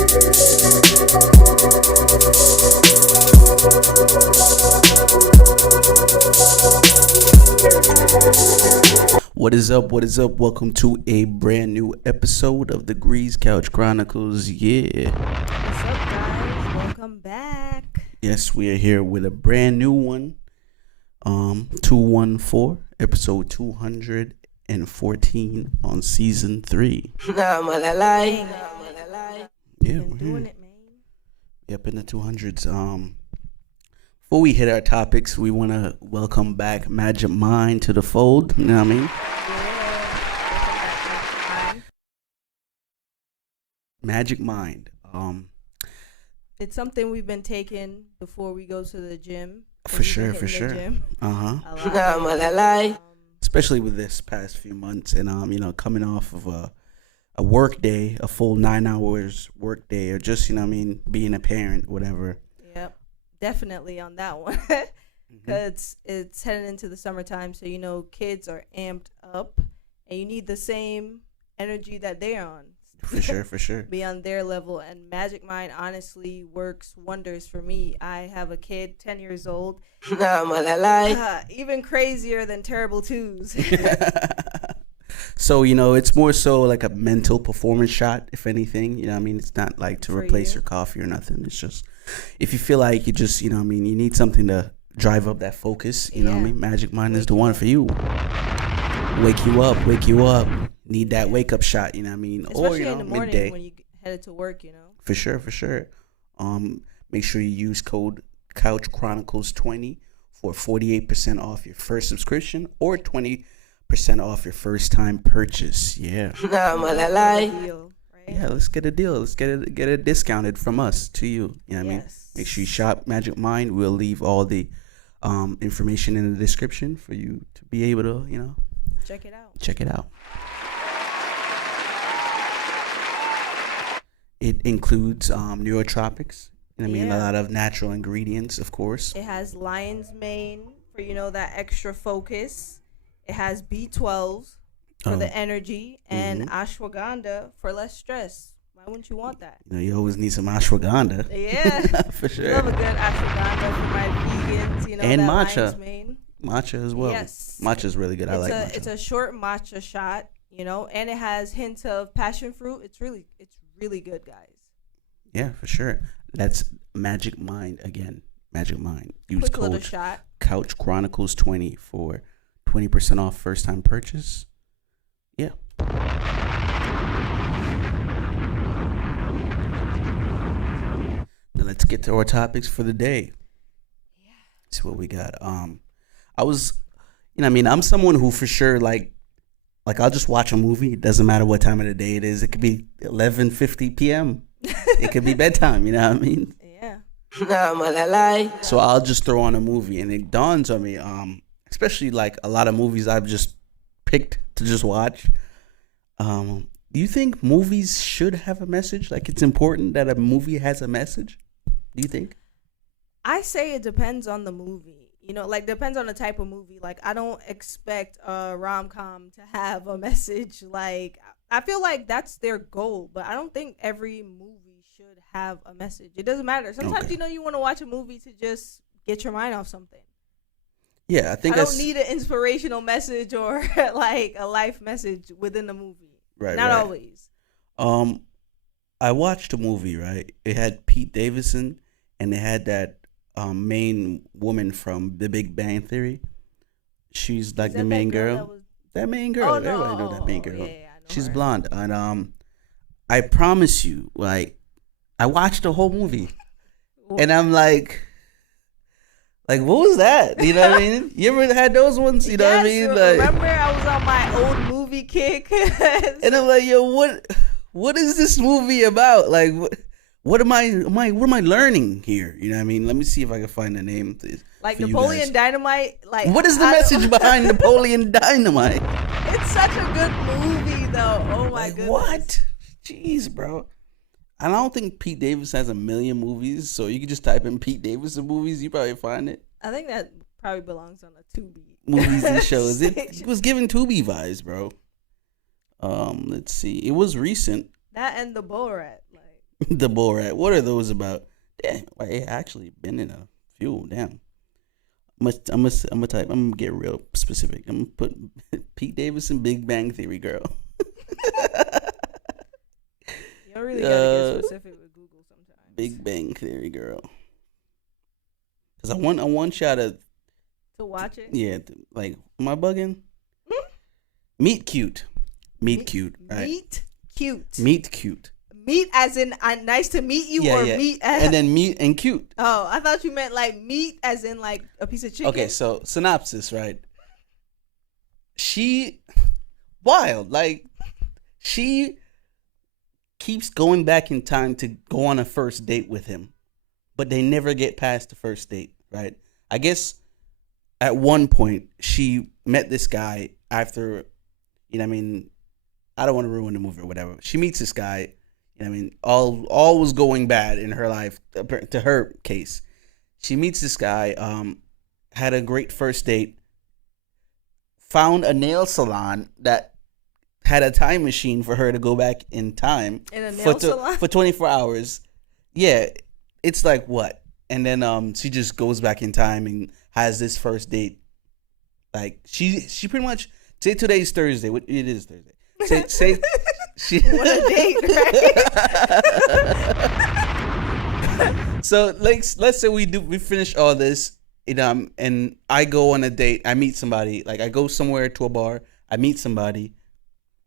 What is up? What is up? Welcome to a brand new episode of the Couch Chronicles. Yeah. What's up, guys? Welcome back. Yes, we are here with a brand new one. 214, episode 214 on season 3. Yeah, we're doing it, man. Yep, in the 200s. Before we hit our topics, we want to welcome back Magic Mind to the fold. You know what I mean? Magic Mind. It's something we've been taking before we go to the gym. For sure. Especially with this past few months, and coming off of a work day, a full 9 hours work day, or just being a parent, whatever. Yep, definitely on that one, because it's heading into the summertime, so kids are amped up, and you need the same energy that they're on. For sure. Be on their level, and Magic Mind honestly works wonders for me. I have a kid, 10 years old. Even crazier than Terrible Twos. So, it's more so like a mental performance shot, if anything. It's not like to replace your coffee or nothing. It's just, if you feel like you just, you need something to drive up that focus, Magic Mind is the one for you. Wake you up. Need that wake up shot, Especially or in the morning midday. when you headed to work, For sure. Make sure you use code CouchChronicles 20 for 48% off your first subscription or 20% off your first time purchase. Yeah. Deal, right? Yeah, let's get a deal. Let's get it discounted from us to you. You know what I mean? Make sure you shop Magic Mind. We'll leave all the information in the description for you to be able to, check it out. It includes neurotropics. A lot of natural ingredients, of course. It has lion's mane for that extra focus. It has B12 for the energy, and ashwagandha for less stress. Why wouldn't you want that? You always need some ashwagandha. Yeah, for sure. Love a good ashwagandha for my vegans. And that matcha. Lion's mane. Matcha as well. Yes, matcha is really good. I like matcha. It's a short matcha shot, and it has hints of passion fruit. It's really good, guys. Yeah, for sure. That's Magic Mind again. Magic Mind. Use Quick code little shot. Couch Chronicles 20 for 20% off first time purchase. Yeah. Now let's get to our topics for the day. Yeah. See what we got. I'm someone who for sure like I'll just watch a movie. It doesn't matter what time of the day it is. It could be 11:50 p.m. It could be bedtime. You know what I mean? Yeah. So I'll just throw on a movie, and it dawns on me. Especially like a lot of movies I've just picked to just watch. Do you think movies should have a message? Like, it's important that a movie has a message? Do you think? I say it depends on the movie. Depends on the type of movie. Like, I don't expect a rom-com to have a message. Like, I feel like that's their goal, but I don't think every movie should have a message. It doesn't matter. Sometimes, you want to watch a movie to just get your mind off something. Yeah, I don't need an inspirational message or like a life message within the movie. Right. Not always. I watched a movie, right? It had Pete Davidson, and it had that main woman from The Big Bang Theory. She's like the main girl. That main girl. Oh, no. Everybody knows that main girl. Yeah, I know She's her. blonde, and I promise you, like, I watched the whole movie, and I'm like, what was that? You know what I mean? You ever had those ones? You know what I mean? Like, remember I was on my old movie kick, and I'm like, yo, what is this movie about? Like, what am I learning here? You know what I mean? Let me see if I can find the name. Like Napoleon Dynamite. Like, what is the message behind Napoleon Dynamite? It's such a good movie, though. Oh my goodness. What? Jeez, bro. I don't think Pete Davidson has a million movies, so you can just type in Pete Davidson movies. You probably find it. I think that probably belongs on a Tubi. Movies and shows. It was giving Tubi vibes, bro. Let's see. It was recent. That and the Borat. The Borat. What are those about? Damn, I actually been in a few. Damn. I'm gonna type. I'm gonna get real specific. I'm gonna put Pete Davidson, Big Bang Theory girl. You don't really gotta get specific with Google sometimes. Big Bang Theory girl. Cause I want y'all to watch it. Yeah, like am I bugging? Meet cute. Meet cute. Right. Meet cute. Meet cute. Meet as in nice to meet you, meet as and then meet and cute. Oh, I thought you meant like meat as in like a piece of chicken. Okay, so synopsis, right? She wild, like she keeps going back in time to go on a first date with him, but they never get past the first date, right? I guess at one point she met this guy after, you know what I mean, I don't want to ruin the movie or whatever. She meets this guy, you know what I mean, all was going bad in her life, to her case. She meets this guy, had a great first date, found a nail salon that had a time machine for her to go back in time in a nail salon for 24 hours. Yeah, it's like what? And then she just goes back in time and has this first date. Like she pretty much say today's Thursday. What it is Thursday. Say she what a date, right? So let's say we finish all this, and I go on a date. I meet somebody. Like I go somewhere to a bar. I meet somebody.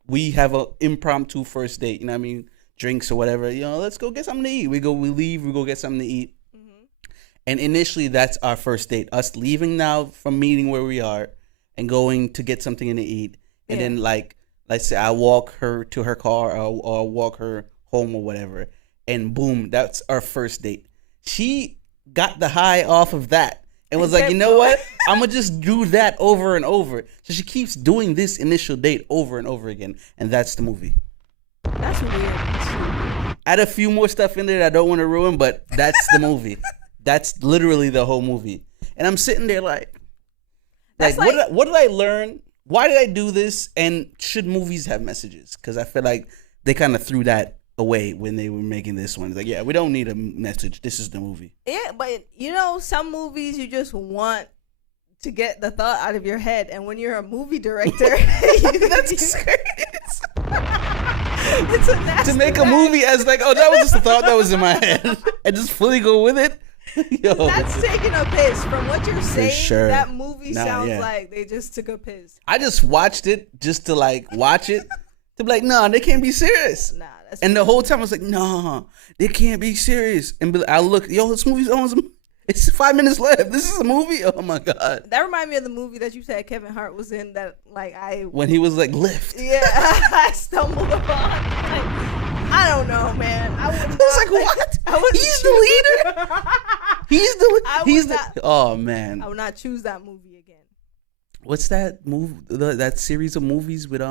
We have a impromptu first date. You know what I mean? Drinks or whatever. You know, let's go get something to eat. We leave. We go get something to eat. Mm-hmm. And initially, that's our first date. Us leaving now from meeting where we are, and going to get something to eat. And then like, let's say I walk her to her car or walk her home or whatever. And boom, that's our first date. She got the high off of that and was like, you know what? I'm going to just do that over and over. So she keeps doing this initial date over and over again. And that's the movie. That's weird. Add a few more stuff in there that I don't want to ruin, but that's the movie. That's literally the whole movie. And I'm sitting there like what did I learn? Why did I do this? And should movies have messages? Because I feel like they kind of threw that away when they were making this one. It's like, yeah, we don't need a message. This is the movie. Yeah, but you know, some movies you just want to get the thought out of your head, and when you're a movie director, it's a nasty to make a movie as like, oh, that was just a thought that was in my head, and just fully go with it. Yo. That's taking a piss. From what you're saying, sure. That movie sounds like they just took a piss. I just watched it just to like watch it to be like, no, they can't be serious. Nah, that's and the whole time I was like, no, they can't be serious. And I look, yo, this movie's almost, it's 5 minutes left. This is a movie. Oh my god. That reminded me of the movie that you said Kevin Hart was in. That like when he was like Lift. Yeah, I stumbled upon. Like, I don't know, man. I was like, what? He's the leader. He's the. Oh man. I would not choose that movie again. What's that movie? That series of movies with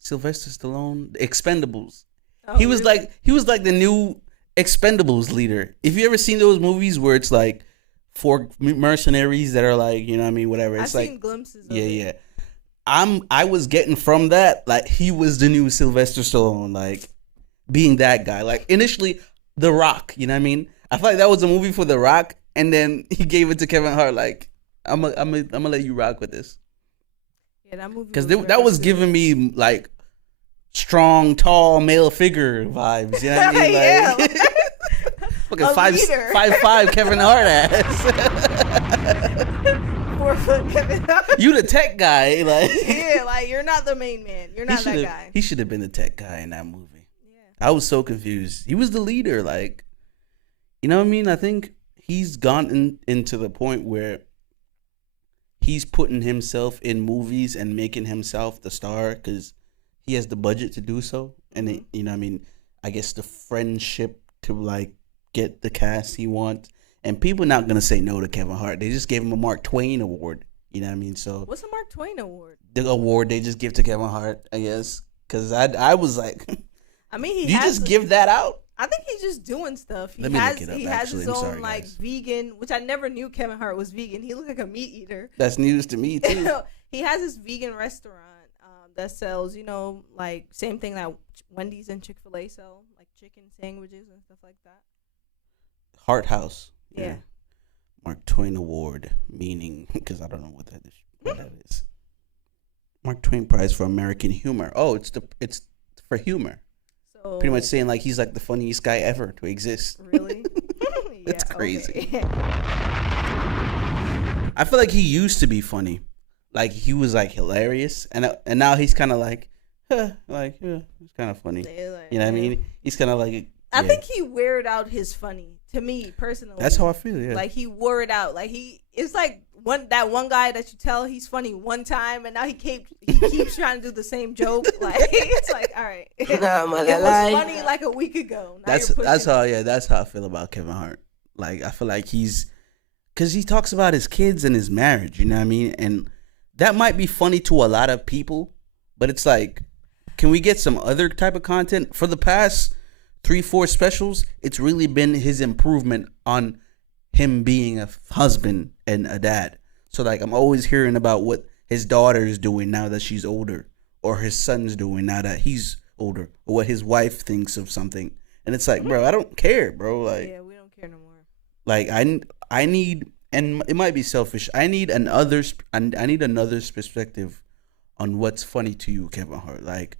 Sylvester Stallone, Expendables. Oh, he was like the new Expendables leader. If you ever seen those movies where it's like for mercenaries that are like, you know what I mean, whatever. It's I've seen glimpses of it. Yeah. I was getting from that like he was the new Sylvester Stallone, like being that guy. Like initially The Rock, you know what I mean? I feel like that was a movie for The Rock, and then he gave it to Kevin Hart like I'm gonna let you rock with this. Yeah, that movie. Because that was giving me like strong, tall male figure vibes. You know what I mean? Like, yeah. Fucking 5'5" Kevin Hart ass. 4 foot Kevin Hart. You the tech guy, like yeah, like you're not the main man. You're not that guy. He should have been the tech guy in that movie. Yeah. I was so confused. He was the leader, like, you know what I mean? I think he's gone into the point where he's putting himself in movies and making himself the star because he has the budget to do so. And, it, you know what I mean? I guess the friendship to, like, get the cast he wants. And people not going to say no to Kevin Hart. They just gave him a Mark Twain award. You know what I mean? So what's a Mark Twain award? The award they just give to Kevin Hart, I guess. Because I was like, I mean, do you just give that out? I think he's just doing stuff. Let me look it up, he has his own like vegan, which I never knew Kevin Hart was vegan. He looked like a meat eater. That's news to me too. He has this vegan restaurant that sells, you know, like same thing that Wendy's and Chick-fil-A sell, like chicken sandwiches and stuff like that. Hart House. Yeah. Mark Twain Award, meaning, because I don't know what that is. Mark Twain Prize for American Humor. Oh, it's for humor. So pretty much saying like he's like the funniest guy ever to exist. Really? That's crazy. Okay. I feel like he used to be funny, like he was like hilarious, and now he's kind of like, it's kind of funny. You know what I mean? He's kind of like. I think he wore out his funny. To me personally, that's how I feel. Yeah, like he wore it out. Like it's like one guy that you tell he's funny one time, and now he keeps trying to do the same joke. Like it's like, all right, it was funny like a week ago. Now that's how I feel about Kevin Hart. Like I feel like because he talks about his kids and his marriage. You know what I mean? And that might be funny to a lot of people, but it's like, can we get some other type of content for the past 3-4 specials? It's really been his improvement on him being a husband and a dad. So like I'm always hearing about what his daughter is doing now that she's older, or his son's doing now that he's older, or what his wife thinks of something. And it's like, bro, I don't care, bro. Like, yeah, we don't care no more. Like I need, and it might be selfish, I need another perspective on what's funny to you, Kevin Hart. Like,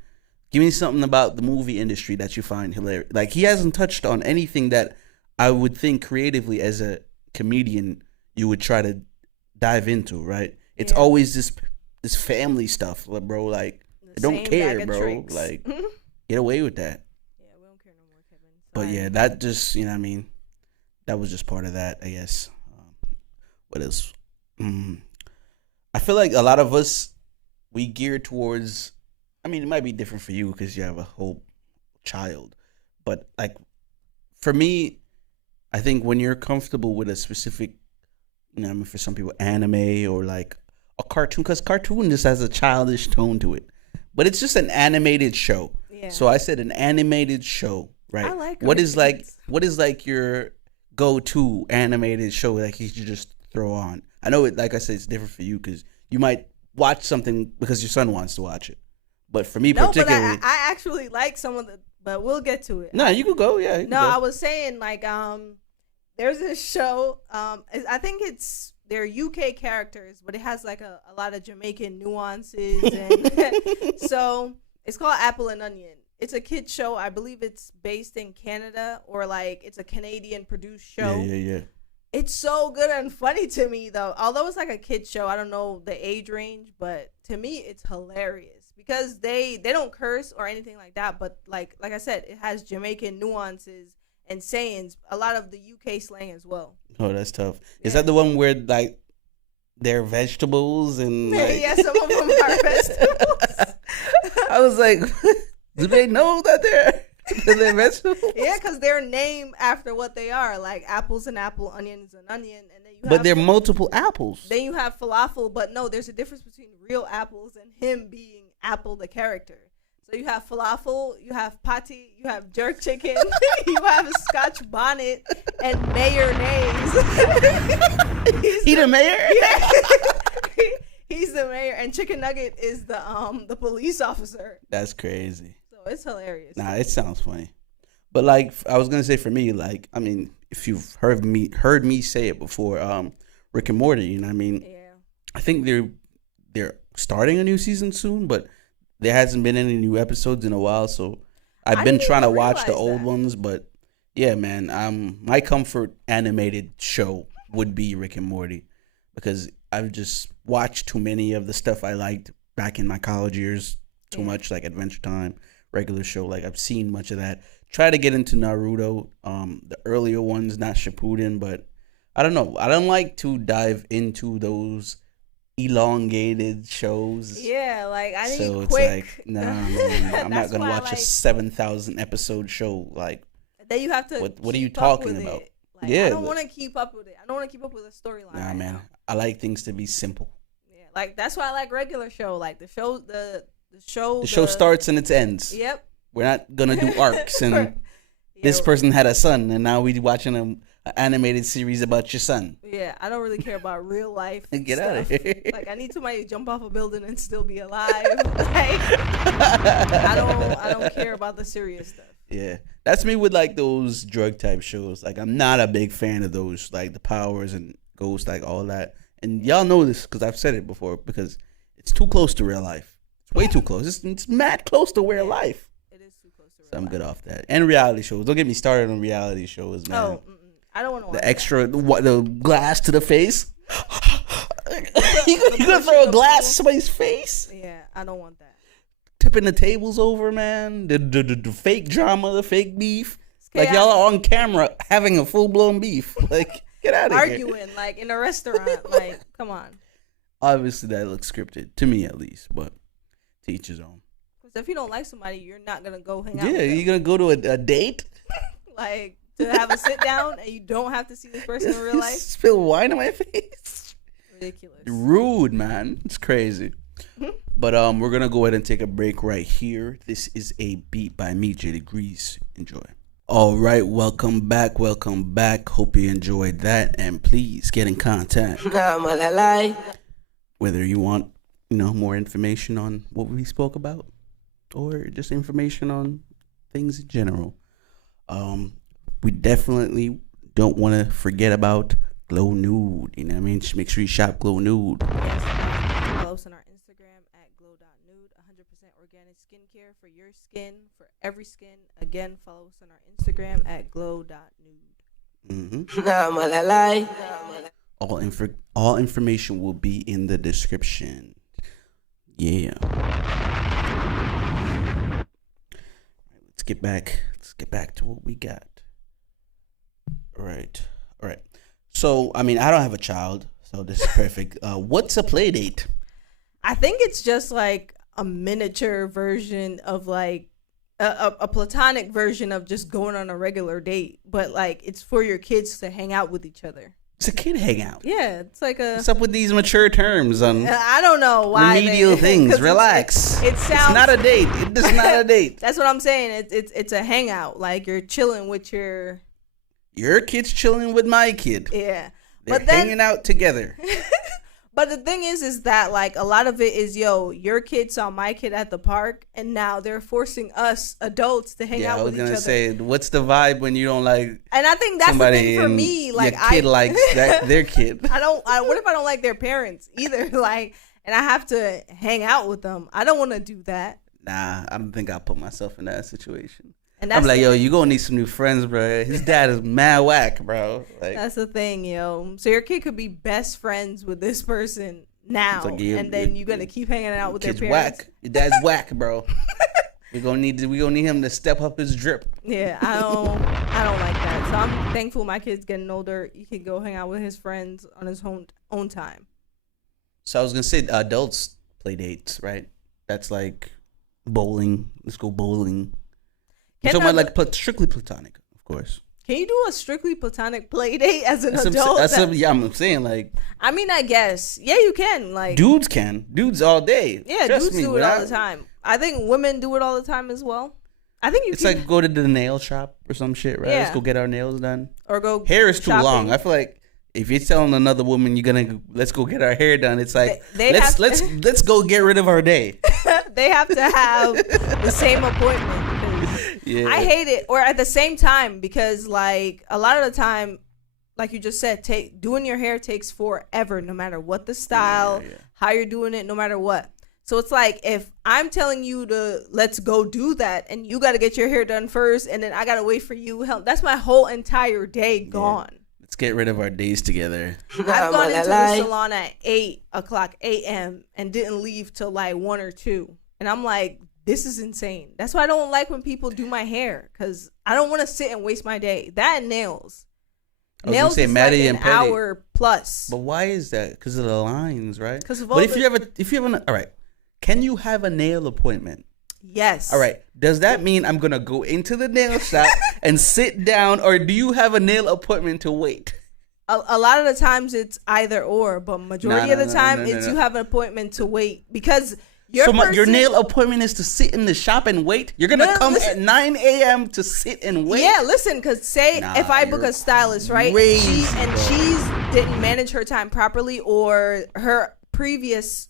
give me something about the movie industry that you find hilarious. Like, he hasn't touched on anything that I would think creatively as a comedian you would try to dive into, right? It's always this family stuff, bro. Like, I don't care, bro. Tricks. Like, get away with that. Yeah, we don't care no more, Kevin. But yeah, that just, you know what I mean? That was just part of that, I guess. What else? I feel like a lot of us, we gear towards, I mean, it might be different for you because you have a whole child. But like, for me, I think when you're comfortable with a specific, you know, I mean, for some people, anime or like a cartoon, because cartoon just has a childish tone to it. But it's just an animated show. Yeah. So I said an animated show, right? I like what is like your go-to animated show that you should just throw on? I know it, like I said, it's different for you because you might watch something because your son wants to watch it. But for me particularly, but I actually like some of the. But we'll get to it. No, you could go. Yeah. I was saying like there's this show. I think they're UK characters, but it has like a lot of Jamaican nuances, and so it's called Apple and Onion. It's a kid show. I believe it's based in Canada, or like it's a Canadian produced show. Yeah. It's so good and funny to me though. Although it's like a kid show, I don't know the age range, but to me it's hilarious because they don't curse or anything like that. But like I said, it has Jamaican nuances and sayings, a lot of the UK slang as well. Oh, that's tough. Yeah. Is that the one where like they're vegetables and like... yeah, some of them are vegetables. I was like, do they know that they're vegetables? Yeah, because they're named after what they are. Like apple's an apple, onion's an onion, and then but they're multiple apples. Then you have falafel, but no, there's a difference between real apples and him being Apple the character. So you have falafel, you have patty, you have jerk chicken, you have a Scotch bonnet, and mayonnaise. He the mayor? Yeah. He's the mayor, and Chicken Nugget is the police officer. That's crazy. So it's hilarious. Nah, it sounds funny. But like I was gonna say, for me, like, I mean, if you've heard me say it before, Rick and Morty, you know what I mean? Yeah. I think they're starting a new season soon, but there hasn't been any new episodes in a while, so I've been trying to watch the old ones. But yeah, man, my comfort animated show would be Rick and Morty because I've just watched too many of the stuff I liked back in my college years. Too much, like Adventure Time, regular show. Like I've seen much of that. Try to get into Naruto, the earlier ones, not Shippuden, but I don't know. I don't like to dive into those elongated shows. Yeah, like I need so quick. It's like, nah, man, I'm not gonna watch a 7,000 episode show. Like, then you have to. What are you talking about? Like, yeah, I don't want to keep up with it. I don't want to keep up with the storyline. Nah, man, I like things to be simple. Yeah, like that's why I like regular show. Like the show starts and it ends. Yep. We're not gonna do arcs and this person had a son and now we watching an animated series about your son. Yeah, I don't really care about real life. Get out of here. Like I need somebody to jump off a building and still be alive. Like I don't care about the serious stuff. Yeah. That's me with like those drug type shows. Like I'm not a big fan of those, like the Powers and Ghosts, like all that. And y'all know this because I've said it before because it's too close to real life. It's way too close. It's mad close to real life. It is too close to real life. So I'm good off that. And reality shows. Don't get me started on reality shows, man. Oh, I don't want to watch the extra, the glass to the face. You gonna throw a glass to somebody's face? Yeah, I don't want that. Tipping the tables over, man. The fake drama, the fake beef. Like y'all are on camera having a full blown beef. Like get out of here. Arguing like in a restaurant. Like come on. Obviously that looks scripted to me at least, but to each his own. Because if you don't like somebody, you're not gonna go hang out. Yeah, with them. you're gonna go to a date. Like to have a sit down and you don't have to see this person in real life. Spill wine on my face. Ridiculous. Rude, man. It's crazy. But we're gonna go ahead and take a break right here. This is a beat by me, J Degrees. Enjoy. All right, welcome back. Hope you enjoyed that, and please get in contact. Whether you want, more information on what we spoke about, or just information on things in general. We definitely don't want to forget about Glow Nude. You know what I mean? Just make sure you shop Glow Nude. Yes, follow us on our Instagram at glow.nude. 100% organic skincare for your skin, for every skin. Again, follow us on our Instagram at glow.nude. All information will be in the description. Yeah. Let's get back to what we got. All right. So, I don't have a child, so this is perfect. What's a play date? I think it's just like a miniature version of like a platonic version of just going on a regular date, but like it's for your kids to hang out with each other. It's a kid hangout. Yeah, it's like a. What's up with these mature terms on? I don't know why. Remedial things. Relax. It sounds. It's not a date. It is not a date. That's what I'm saying. It's a hangout. Like you're chilling with your. Your kid's chilling with my kid. Yeah. They're hanging out together. But the thing is that like a lot of it is, your kid saw my kid at the park and now they're forcing us adults to hang out with each other. I was going to say, what's the vibe when you don't like and I think that's the thing for me. Like your kid likes their kid. What if I don't like their parents either? Like, and I have to hang out with them. I don't want to do that. Nah, I don't think I'll put myself in that situation. And I'm like, you gonna need some new friends, bro. His dad is mad whack, bro. Like, that's the thing, So your kid could be best friends with this person now, like and then you're gonna keep hanging out with their parents. Whack. Your dad's whack, bro. We gonna need him to step up his drip. Yeah, I don't like that. So I'm thankful my kid's getting older. He can go hang out with his friends on his own time. So I was gonna say adults play dates, right? That's like bowling. Let's go bowling. You're talking about like strictly platonic, of course. Can you do a strictly platonic play date as an adult? I'm saying like. I guess. Yeah, you can. Like dudes can. Dudes all day. Yeah, dudes do it all the time. I think women do it all the time as well. I think it's like go to the nail shop or some shit, right? Yeah. Let's go get our nails done. Or go. Hair is too shopping. long. I feel like if you're telling another woman let's go get our hair done, it's like let's go get rid of our day. They have to have the same appointment. Yeah. I hate it. Or at the same time, because like a lot of the time, like you just said, doing your hair takes forever, no matter what the style, how you're doing it, no matter what. So it's like if I'm telling you to let's go do that and you got to get your hair done first and then I got to wait for you, that's my whole entire day gone. Yeah. Let's get rid of our days together. I've gone into the salon at 8:00 a.m. and didn't leave till like 1 or 2. And I'm like, this is insane. That's why I don't like when people do my hair, because I don't want to sit and waste my day. That and nails. Nails is like an hour plus. But why is that? Because of the lines, right? Because of all. But if you have all right, can you have a nail appointment? Yes. All right. Does that mean I'm gonna go into the nail shop and sit down, or do you have a nail appointment to wait? A lot of the times it's either or, but majority of the time you have an appointment to wait because. Your nail appointment is to sit in the shop and wait? You're going to come at 9 a.m. to sit and wait? Yeah, listen, because if I book a stylist, right, she didn't manage her time properly or her previous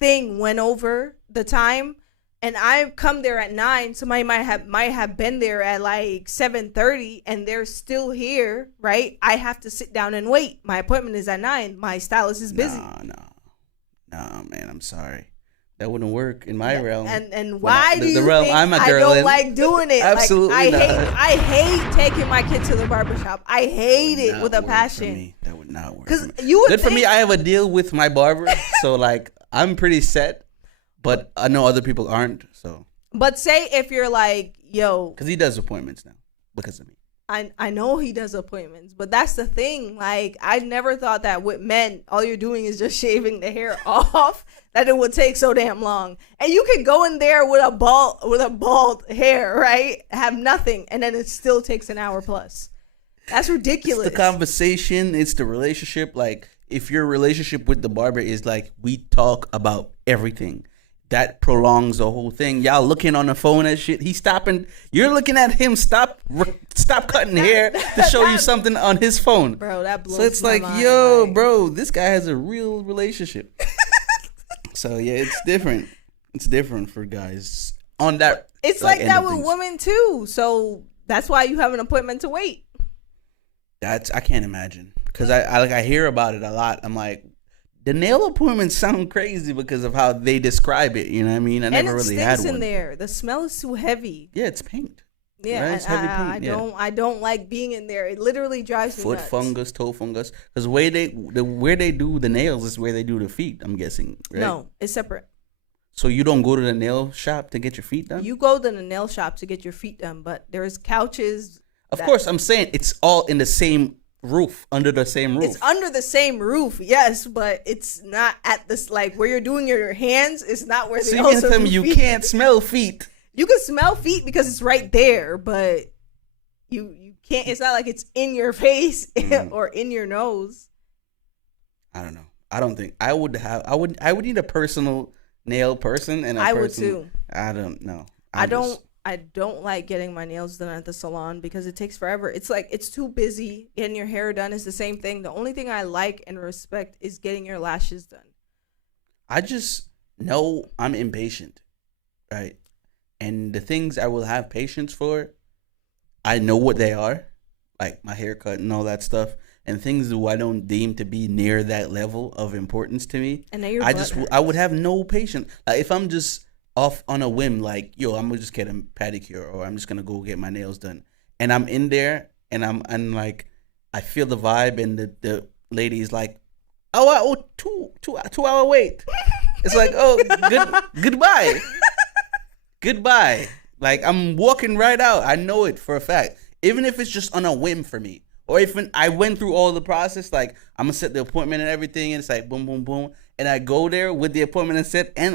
thing went over the time, and I come there at 9, somebody might have been there at like 7:30, and they're still here, right? I have to sit down and wait. My appointment is at 9. My stylist is busy. No, man. I'm sorry. That wouldn't work in my realm. And why do you realm think I'm a girl I don't in? like doing it? Absolutely like, not. I hate taking my kid to the barbershop. I hate it with a passion. That would not work. Because you would good for me. I have a deal with my barber, so like I'm pretty set. But I know other people aren't. So. But say if you're like, yo, because he does appointments now because of me. I know he does appointments, but that's the thing. Like, I never thought that with men, all you're doing is just shaving the hair off, that it would take so damn long. And you could go in there with a bald hair, right? Have nothing, and then it still takes an hour plus. That's ridiculous. It's the conversation. It's the relationship. Like, if your relationship with the barber is like, we talk about everything, that prolongs the whole thing. Y'all looking on the phone and shit. He's stopping. You're looking at him stop cutting hair to show you something on his phone. Bro, that blows so it's my like, mind, yo, like... bro, this guy has a real relationship. So yeah, it's different. It's different for guys on that. It's like that with women too. So that's why you have an appointment to wait. I can't imagine, because I hear about it a lot. I'm like, the nail appointments sound crazy because of how they describe it. You know what I mean? I never really had one. In there. The smell is too heavy. Yeah, it's paint. Yeah, right? It's heavy paint. I don't like being in there. It literally drives me nuts. Foot fungus, toe fungus. Because where they do the nails is where they do the feet, I'm guessing. Right? No, it's separate. So you don't go to the nail shop to get your feet done? You go to the nail shop to get your feet done, but there's couches. Of course, I'm saying it's all in the same roof, under the same roof. It's under the same roof, yes, but it's not at this, like, where you're doing your hands. It's not where they also do you feet. Can't smell feet. You can smell feet because it's right there, but you can't. It's not like it's in your face or in your nose. I don't know. I don't think I would have. I would need a personal nail person, and I would too. I don't know. I don't like getting my nails done at the salon because it takes forever. It's like, it's too busy. Getting your hair done is the same thing. The only thing I like and respect is getting your lashes done. I just know I'm impatient, right? And the things I will have patience for, I know what they are, like my haircut and all that stuff. And things that I don't deem to be near that level of importance to me, and I would have no patience. Like, if I'm just off on a whim, like, yo, I'm gonna just get a pedicure, or I'm just gonna go get my nails done, and I'm in there and I'm like, I feel the vibe, and the lady's like, two hour wait. It's like, oh, goodbye. Like, I'm walking right out. I know it for a fact, even if it's just on a whim for me, or if I went through all the process, like, I'm gonna set the appointment and everything, and it's like boom, boom, boom, and I go there with the appointment and set, and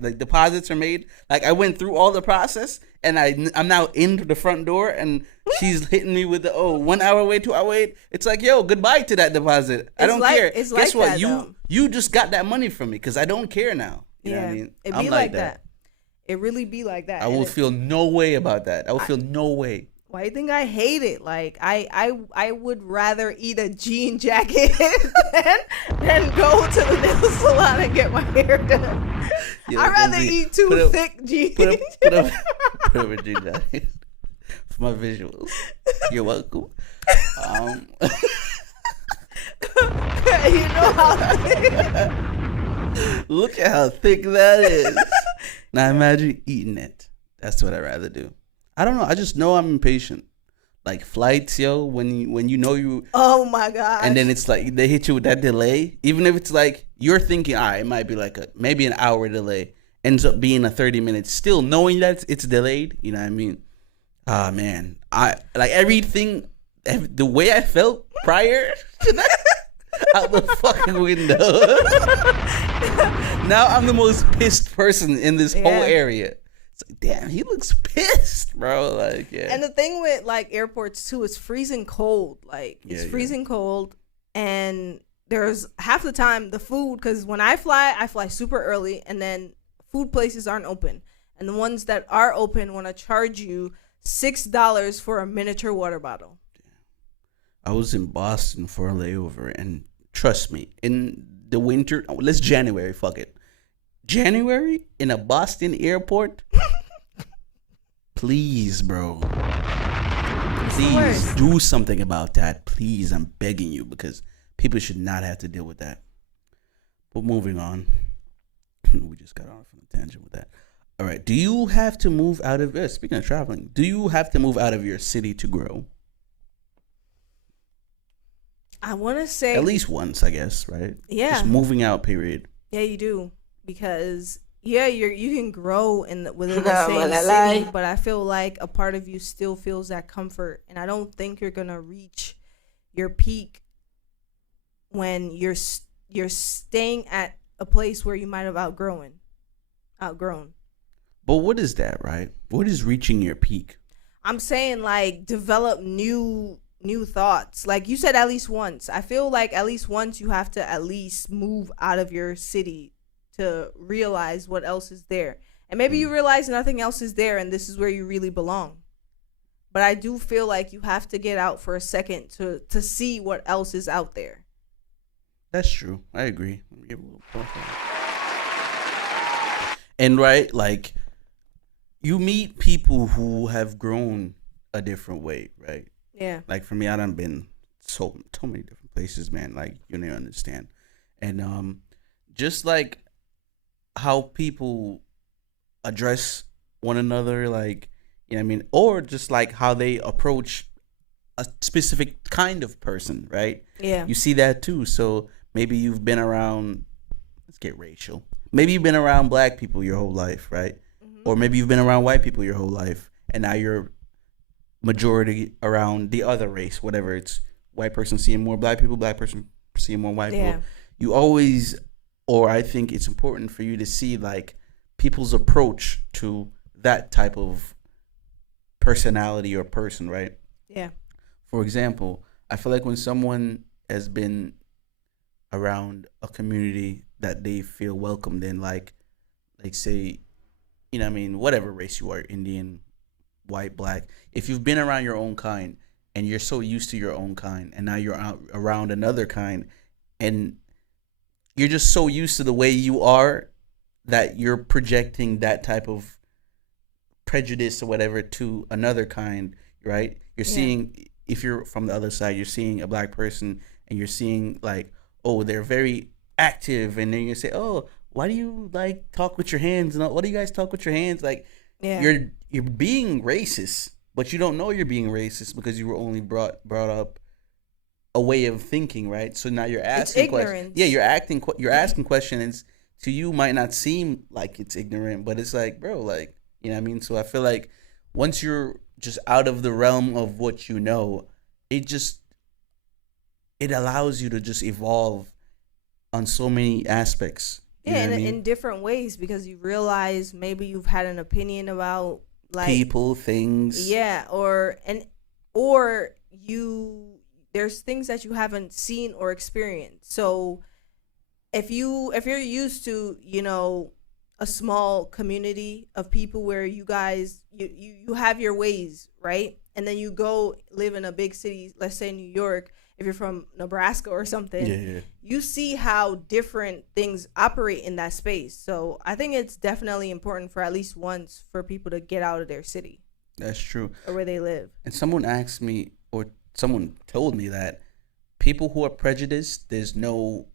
like, deposits are made. Like, I went through all the process, and I'm now into the front door, and she's hitting me with the 1 hour wait, 2 hour wait. It's like, yo, goodbye to that deposit. I don't care. Guess like what? That, you just got that money from me because I don't care now. You know what I mean? It be like that. It really be like that. I will feel no way about that. I will feel no way. Why do you think I hate it? Like, I would rather eat a jean jacket than go to the nail salon and get my hair done. Yeah, I'd rather eat two thick jeans. Put up a jean jacket for my visuals. You're welcome. You know how thick. Look at how thick that is. Now imagine eating it. That's what I'd rather do. I don't know. I just know I'm impatient. Like, flights, yo, when you know you. Oh my god. And then it's like they hit you with that delay. Even if it's like you're thinking, it might be like maybe an hour delay, ends up being a 30 minutes. Still knowing that it's delayed. You know what I mean? Ah, man. I like everything. The way I felt prior to that, out the fucking window. Now I'm the most pissed person in this whole area. It's like, damn, he looks pissed, bro. Like, yeah. And the thing with, like, airports too, is freezing cold. Like, it's freezing cold, and there's half the time the food, because when I fly super early, and then food places aren't open, and the ones that are open want to charge you $6 for a miniature water bottle. I was in Boston for a layover, and trust me, in the winter, let's January, fuck it. January in a Boston airport? Please, bro. Please do something about that. Please, I'm begging you, because people should not have to deal with that. But moving on. We just got off on a tangent with that. All right. Do you have to move out of speaking of traveling, do you have to move out of your city to grow? I want to say at least once, I guess, right? Yeah. Just moving out, period. Yeah, you do. Because you can grow within the same city, but I feel like a part of you still feels that comfort, and I don't think you're gonna reach your peak when you're staying at a place where you might have outgrown. But what is that, right? What is reaching your peak? I'm saying, like, develop new thoughts. Like you said, at least once. I feel like at least once you have to at least move out of your city to realize what else is there. And maybe you realize nothing else is there and this is where you really belong. But I do feel like you have to get out for a second to see what else is out there. That's true. I agree. And right, like, you meet people who have grown a different way, right? Yeah. Like, for me, I done been so many different places, man. Like, you don't understand. And just like how people address one another, like, you know what I mean? Or just like how they approach a specific kind of person, right? Yeah. You see that too. So maybe you've been around, let's get racial. Maybe you've been around black people your whole life, right? Mm-hmm. Or maybe you've been around white people your whole life, and now you're majority around the other race, whatever. It's white person seeing more black people, black person seeing more white people. You always, or I think it's important for you to see, like, people's approach to that type of personality or person, right? Yeah. For example, I feel like when someone has been around a community that they feel welcomed in, like say, you know what I mean, whatever race you are, Indian, white, black, if you've been around your own kind and you're so used to your own kind and now you're out around another kind and you're just so used to the way you are that you're projecting that type of prejudice or whatever to another kind, right? You're seeing, if you're from the other side, you're seeing a black person and you're seeing, like, oh, they're very active, and then you say, oh, why do you, like, talk with your hands? And what do you guys talk with your hands? Like, you're being racist, but you don't know you're being racist because you were only brought up a way of thinking, right? So now you're asking questions. Yeah, you're asking questions. To you, might not seem like it's ignorant, but it's like, bro, like, you know what I mean? So I feel like once you're just out of the realm of what you know, it allows you to just evolve on so many aspects. Yeah, in different ways, because you realize maybe you've had an opinion about, like, people, things. Yeah, there's things that you haven't seen or experienced. So if you're used to, you know, a small community of people where you guys you have your ways, right? And then you go live in a big city, let's say New York, if you're from Nebraska or something, you see how different things operate in that space. So I think it's definitely important for at least once for people to get out of their city. That's true. Or where they live. And someone asked me, or someone told me, that people who are prejudiced, there's no,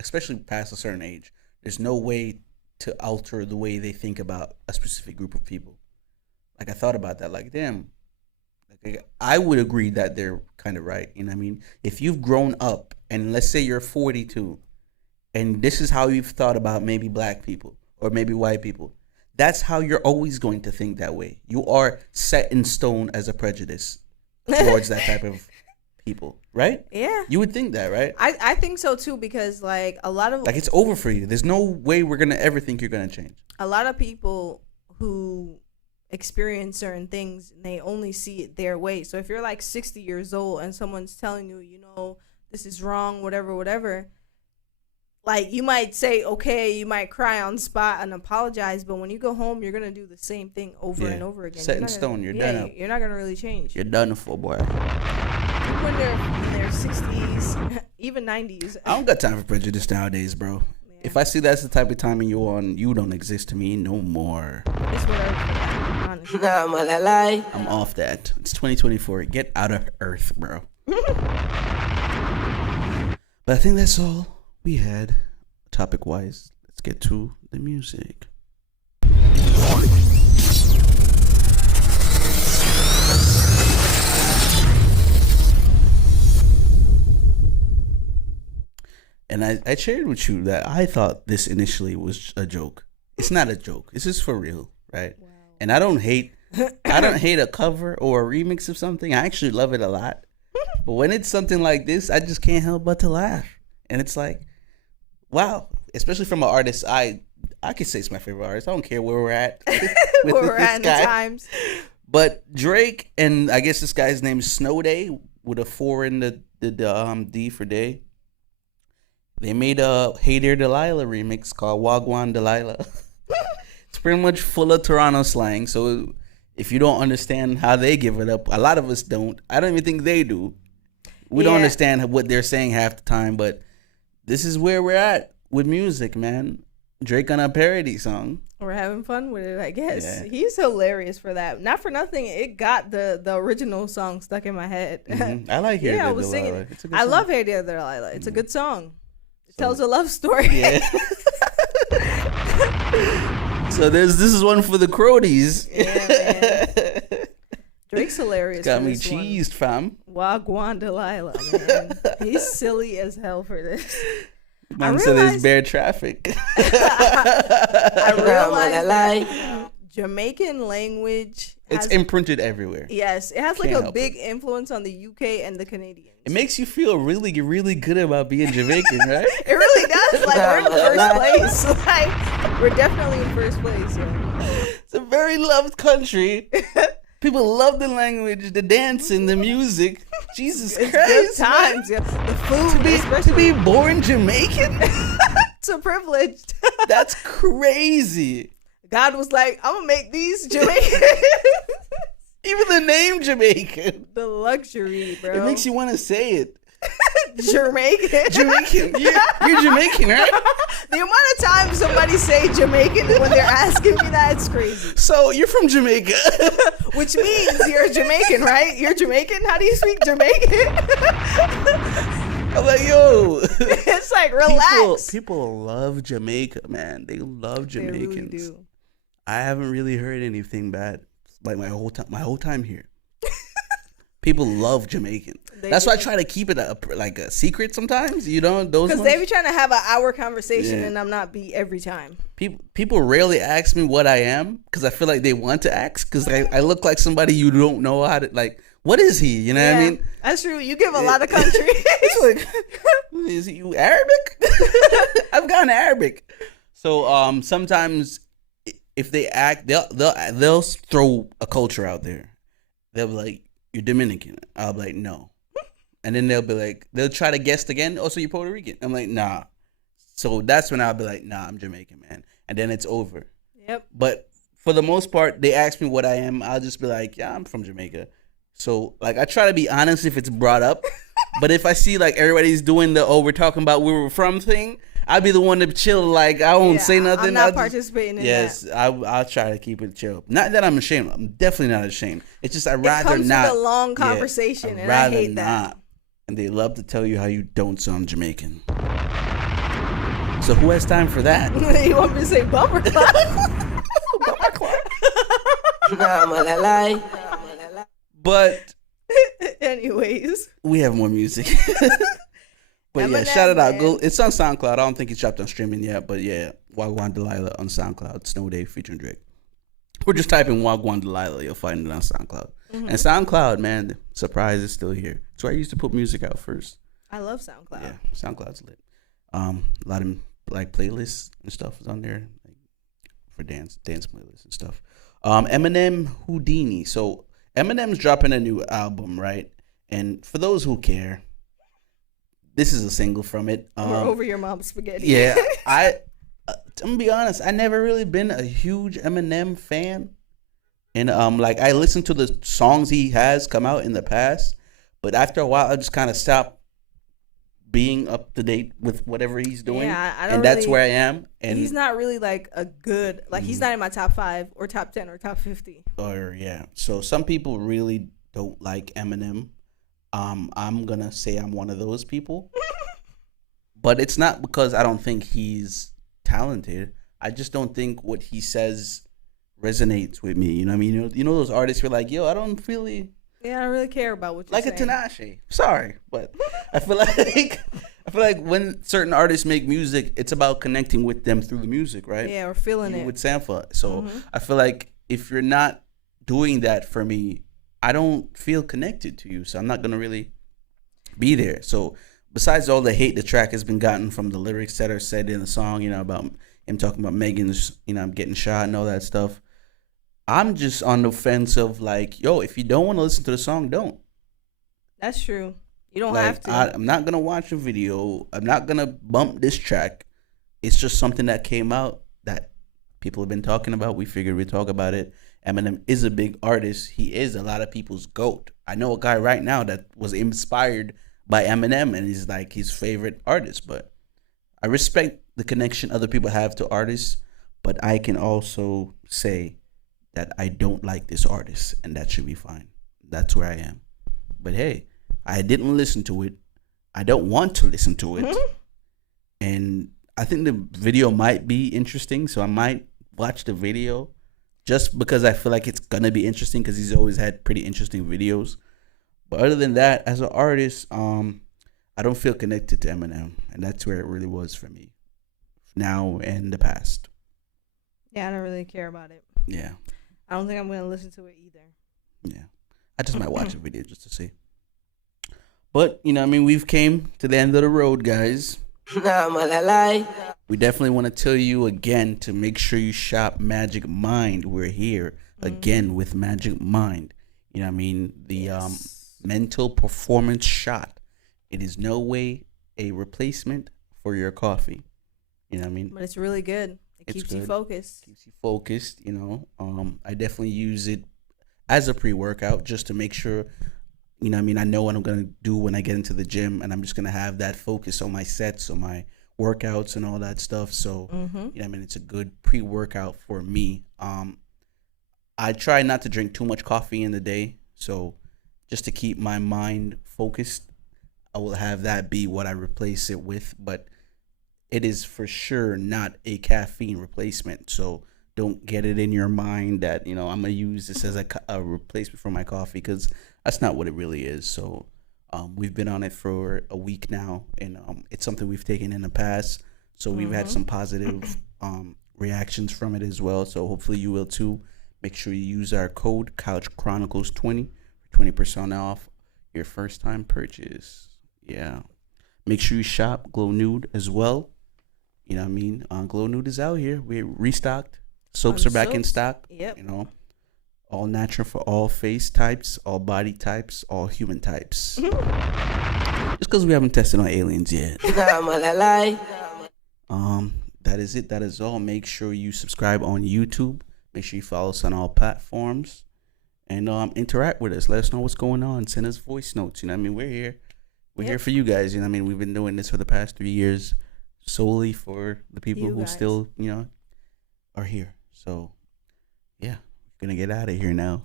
especially past a certain age, there's no way to alter the way they think about a specific group of people. Like, I thought about that, like, damn, like, I would agree that they're kind of right. You know what I mean? If you've grown up, and let's say you're 42, and this is how you've thought about maybe black people or maybe white people, that's how you're always going to think that way. You are set in stone as a prejudice towards that type of people, right? Yeah. You would think that, right? I think so too, because, like, a lot of, like, it's over for you. There's no way we're gonna ever think you're gonna change. A lot of people who experience certain things, and they only see it their way. So if you're like 60 years old and someone's telling you, you know, this is wrong, whatever, like, you might say, okay, you might cry on spot and apologize, but when you go home, you're gonna do the same thing over and over again. Set in stone. You're done. You're not gonna really change. You're done for, boy. When they're in their 60s, even 90s. I don't got time for prejudice nowadays, bro. If I see that's the type of timing you're on, you don't exist to me no more. It's whatever for that, honestly. I'm off that. It's 2024. Get out of Earth, bro. But I think that's all we had topic-wise. Let's get to the music. And I shared with you that I thought this initially was a joke. It's not a joke. This is for real, right? Wow. And I don't hate a cover or a remix of something. I actually love it a lot. But when it's something like this, I just can't help but to laugh. And it's like, wow. Especially from an artist, I could say it's my favorite artist. I don't care where we're at. Where we're at in the times. But Drake, and I guess this guy's name is Snow Day with a 4 in the D for day. They made a Hey There Delilah remix called Wagwan Delilah. It's pretty much full of Toronto slang. So if you don't understand how they give it up, a lot of us don't. I don't even think they do. We don't understand what they're saying half the time. But this is where we're at with music, man. Drake on a parody song. We're having fun with it, I guess. Yeah. He's hilarious for that. Not for nothing, it got the original song stuck in my head. Mm-hmm. I like Hey There Delilah. I love Hey There Delilah. It's a good song. Tells a love story. Yeah. So this is one for the Crodies. Yeah, man. Drake's hilarious. Got me cheesed, fam. Wagwan Delilah, man. He's silly as hell for this. Man said there's bare traffic. I realized Jamaican language. It's imprinted everywhere. Yes, it has like a big influence on the UK and the Canadians. It makes you feel really, really good about being Jamaican, right? It really does. Like, we're in first place. Like, we're definitely in first place. Yeah. It's a very loved country. People love the language, the dancing, the music. Jesus Christ. Good times. Yeah. The food. To be born Jamaican? It's a privilege. That's crazy. God was like, I'm going to make these Jamaican. Even the name Jamaican. The luxury, bro. It makes you want to say it. Jamaican. You're Jamaican, right? The amount of times somebody say Jamaican when they're asking me that, it's crazy. So you're from Jamaica. Which means you're Jamaican, right? You're Jamaican? How do you speak Jamaican? I'm like, yo. It's like, relax. People love Jamaica, man. They love Jamaicans. They really do. I haven't really heard anything bad like my whole time here. People love Jamaican. That's why I try to keep it a secret sometimes. You know, because they be trying to have an hour conversation and I'm not be every time. People rarely ask me what I am because I feel like they want to ask because I look like somebody you don't know how to like. What is he? You know what I mean? That's true. You give a lot of country. It's like, is you Arabic? I've gone Arabic. So sometimes if they act, they'll throw a culture out there. They'll be like, "You're Dominican." I'll be like, "No," and then they'll try to guess again. Oh, so you're Puerto Rican? I'm like, "Nah." So that's when I'll be like, "Nah, I'm Jamaican, man," and then it's over. Yep. But for the most part, they ask me what I am. I'll just be like, "Yeah, I'm from Jamaica." So like I try to be honest if it's brought up, but if I see like everybody's doing we're talking about where we're from thing, I'll be the one to chill. Like I won't say nothing. I'm not participating in that. Yes, I'll try to keep it chill. Not that I'm ashamed. I'm definitely not ashamed. It's just I'd rather it comes not. With a long conversation, and I hate that. And they love to tell you how you don't sound Jamaican. So who has time for that? You want me to say bumper clock? Bumper clock. But anyways, we have more music. But Eminem, shout it out. Go. It's on SoundCloud. I don't think it's dropped on streaming yet. But yeah, Wagwan Delilah on SoundCloud. Snow Day featuring Drake. Or just type in Wagwan Delilah. You'll find it on SoundCloud. Mm-hmm. And SoundCloud, man, surprise is still here. That's where I used to put music out first. I love SoundCloud. Yeah, SoundCloud's lit. A lot of like playlists and stuff is on there, like, for dance playlists and stuff. Eminem Houdini. So Eminem's dropping a new album, right? And for those who care, this is a single from it. We're over your mom's spaghetti. Yeah, I'm gonna be honest. I never really been a huge Eminem fan, and like I listened to the songs he has come out in the past, but after a while, I just kind of stopped being up to date with whatever he's doing. Yeah, I don't and really, that's where I am. And he's not really like a good, like he's not in my top 5 or top 10 or top 50. Or yeah. So some people really don't like Eminem. I'm gonna say I'm one of those people. But it's not because I don't think he's talented. I just don't think what he says resonates with me. You know what I mean? You know those artists who are like, yo, I don't really Yeah, I don't really care about what you're like saying. a Tinashe. Sorry, but I feel like when certain artists make music, it's about connecting with them through the music, right? Yeah, or feeling it. With Sanfa. So I feel like if you're not doing that for me, I don't feel connected to you. So I'm not gonna really be there. So besides all the hate the track has been gotten from the lyrics that are said in the song, about him talking about Megan's, getting shot and all that stuff. I'm just on the fence of like, yo, if you don't want to listen to the song, don't. That's true. You don't Like, have to. I'm not gonna watch a video. I'm not gonna bump this track. It's just something that came out that people have been talking about. We figured we'd talk about it. Eminem is a big artist. He is a lot of people's GOAT. I know a guy right now that was inspired by Eminem and he's like his favorite artist. But I respect the connection other people have to artists. But I can also say that I don't like this artist, and that should be fine. That's where I am. But hey, I didn't listen to it. I don't want to listen to it. And I think the video might be interesting, so I might watch the video just because I feel like it's gonna be interesting because he's always had pretty interesting videos. But other than that, as an artist, I don't feel connected to Eminem, and that's where it really was for me, now and the past. Yeah, I don't really care about it. Yeah. I don't think I'm gonna listen to it either. Yeah, I just might watch a video just to see. But we've came to the end of the road, guys. We definitely want to tell you again to make sure you shop Magic Mind. We're here again with Magic Mind. The mental performance shot. It is no way a replacement for your coffee. You know what I mean? But it's really good. It keeps you focused. Keeps you focused, I definitely use it as a pre-workout just to make sure, I know what I'm going to do when I get into the gym, and I'm just going to have that focus on my sets, on my workouts and all that stuff. So, it's a good pre-workout for me. I try not to drink too much coffee in the day. So just to keep my mind focused, I will have that be what I replace it with. But it is for sure not a caffeine replacement. So don't get it in your mind that, I'm going to use this as a replacement for my coffee, because that's not what it really is. So we've been on it for a week now, and it's something we've taken in the past. So we've had some positive reactions from it as well. So hopefully you will too. Make sure you use our code CouchChronicles20 for 20% off your first time purchase. Yeah. Make sure you shop Glow Nude as well. Glow Nude is out here. We're restocked. Soaps are back in stock. Yep. All natural for all face types, all body types, all human types. Just because we haven't tested on aliens yet. That is it. That is all. Make sure you subscribe on YouTube. Make sure you follow us on all platforms. And interact with us. Let us know what's going on. Send us voice notes. We're here. We're here for you guys. We've been doing this for the past 3 years solely for the people who still, are here. So, yeah, we're going to get out of here now.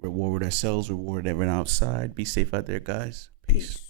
Reward ourselves, reward everyone outside. Be safe out there, guys. Peace.